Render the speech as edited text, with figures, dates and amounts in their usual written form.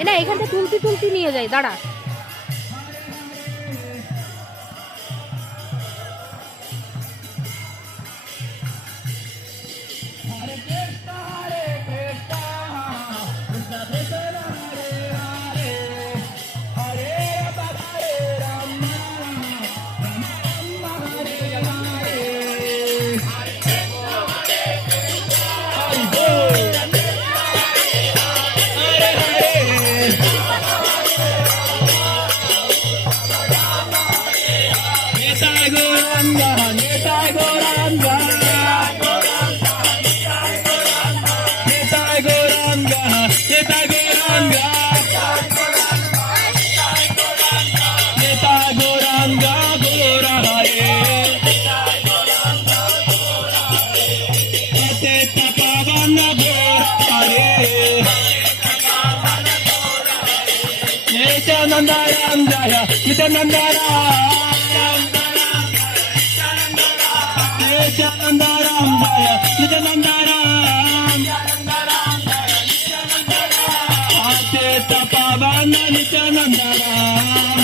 এটা এখানটা তুলতি তুলতি নিয়ে যাই, দাঁড়া। Nityanandaram Jaya, Nityanandaram, Nityanandaram Jaya, Nityanandaram, Ateta Pavana Nityanandaram.